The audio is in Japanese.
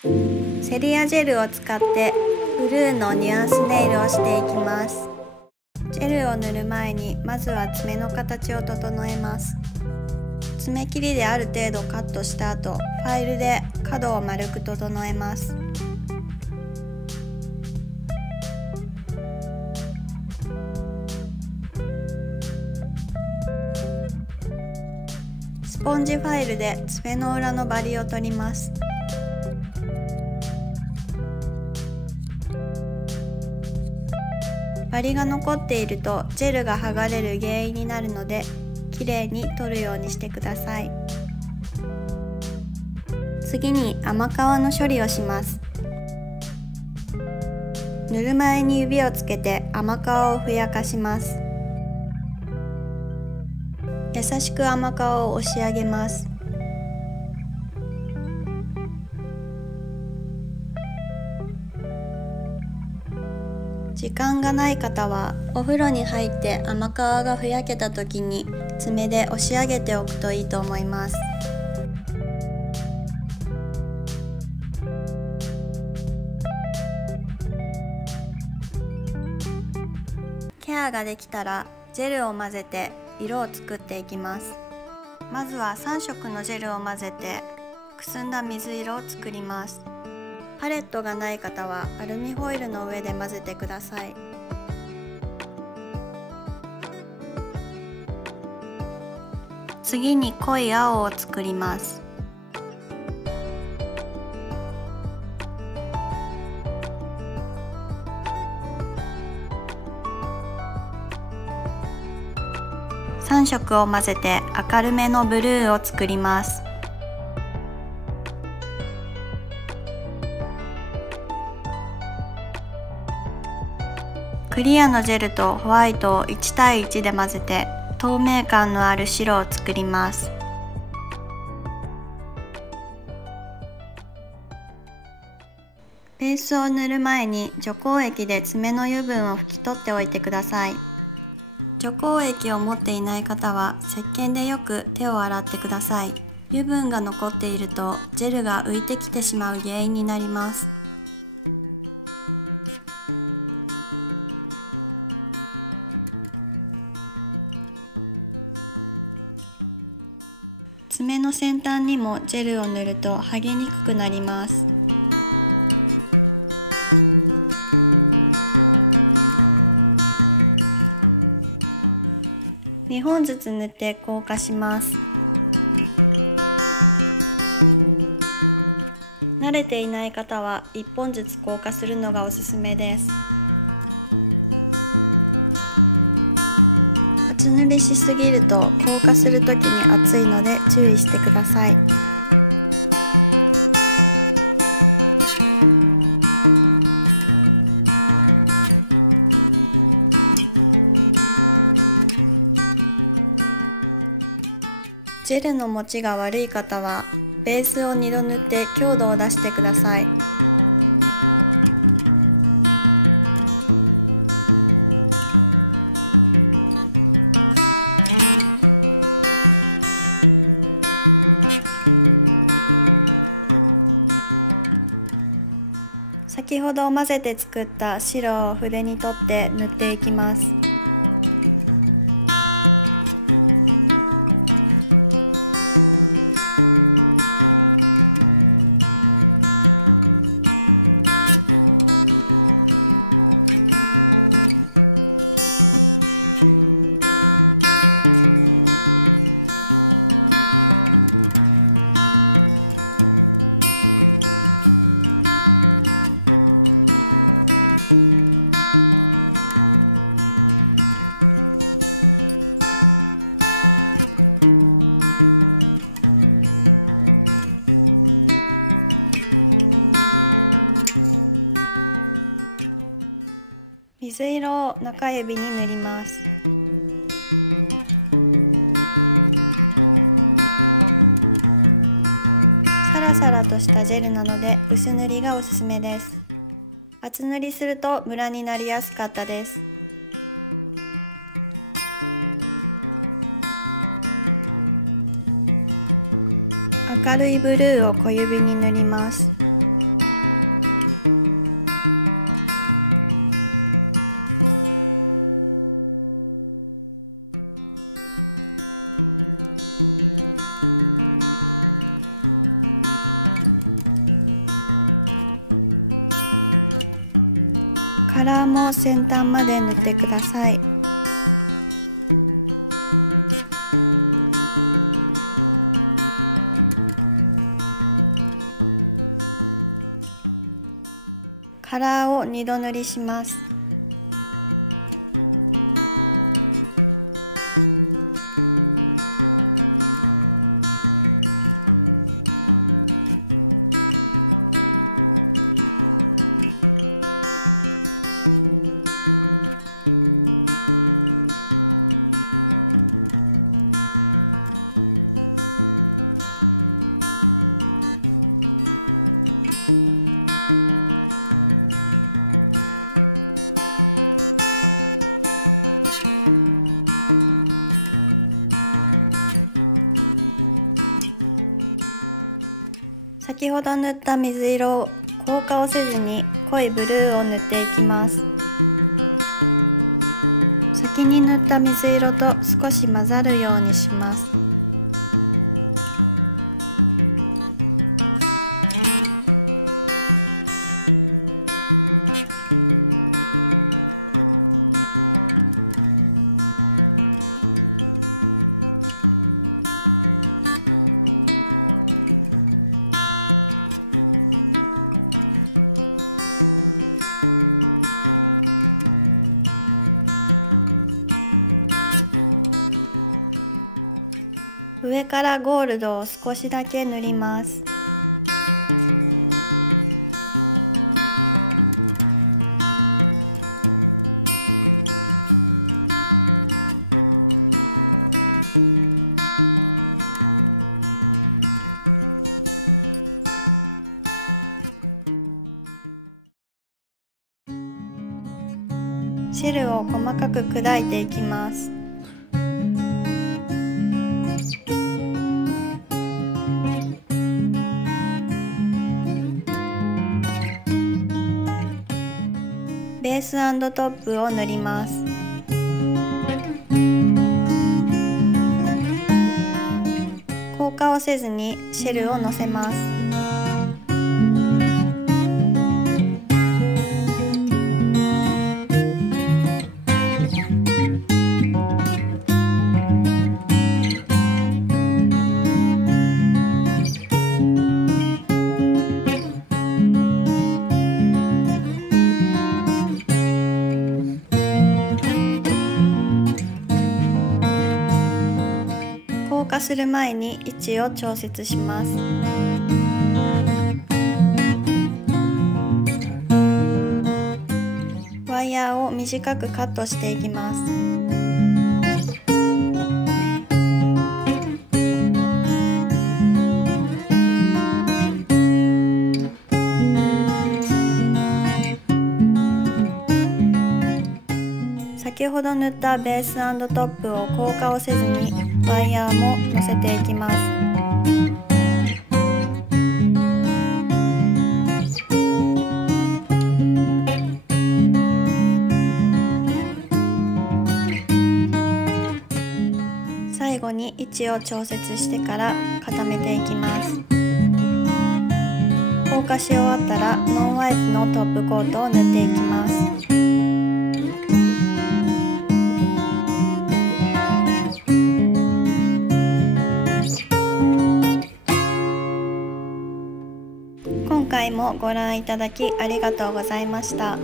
セリアジェルを使ってブルーのニュアンスネイルをしていきます。ジェルを塗る前にまずは爪の形を整えます。爪切りである程度カットした後、ファイルで角を丸く整えます。スポンジファイルで爪の裏のバリを取ります。バリが残っているとジェルが剥がれる原因になるので、きれいに取るようにしてください。次に甘皮の処理をします。塗る前に指をつけて甘皮をふやかします。優しく甘皮を押し上げます。時間がない方はお風呂に入って甘皮がふやけた時に爪で押し上げておくといいと思います。ケアができたらジェルを混ぜて色を作っていきます。まずは3色のジェルを混ぜてくすんだ水色を作ります。パレットがない方はアルミホイルの上で混ぜてください。次に濃い青を作ります。3色を混ぜて明るめのブルーを作ります。クリアのジェルとホワイトを1対1で混ぜて透明感のある白を作ります。ベースを塗る前に除光液で爪の油分を拭き取っておいてください。除光液を持っていない方は石鹸でよく手を洗ってください。油分が残っているとジェルが浮いてきてしまう原因になります。爪の先端にもジェルを塗ると剥げにくくなります。2本ずつ塗って硬化します。慣れていない方は1本ずつ硬化するのがおすすめです。厚塗りしすぎると硬化するときに熱いので注意してください。ジェルの持ちが悪い方はベースを2度塗って強度を出してください。先ほど混ぜて作った白を筆に取って塗っていきます。水色を中指に塗ります。サラサラとしたジェルなので薄塗りがおすすめです。厚塗りするとムラになりやすかったです。明るいブルーを小指に塗ります。カラーも先端まで塗ってください。カラーを2度塗りします。先ほど塗った水色を硬化をせずに濃いブルーを塗っていきます。先に塗った水色と少し混ざるようにします。上からゴールドを少しだけ塗ります。シェルを細かく砕いていきます。ベース&トップを塗ります。硬化をせずにシェルをのせます。硬化する前に位置を調節します。ワイヤーを短くカットしていきます。先ほど塗ったベース&トップを硬化をせずにワイヤーも乗せていきます。最後に位置を調節してから固めていきます。硬化し終わったらノンワイプのトップコートを塗っていきます。今回もご覧いただきありがとうございました。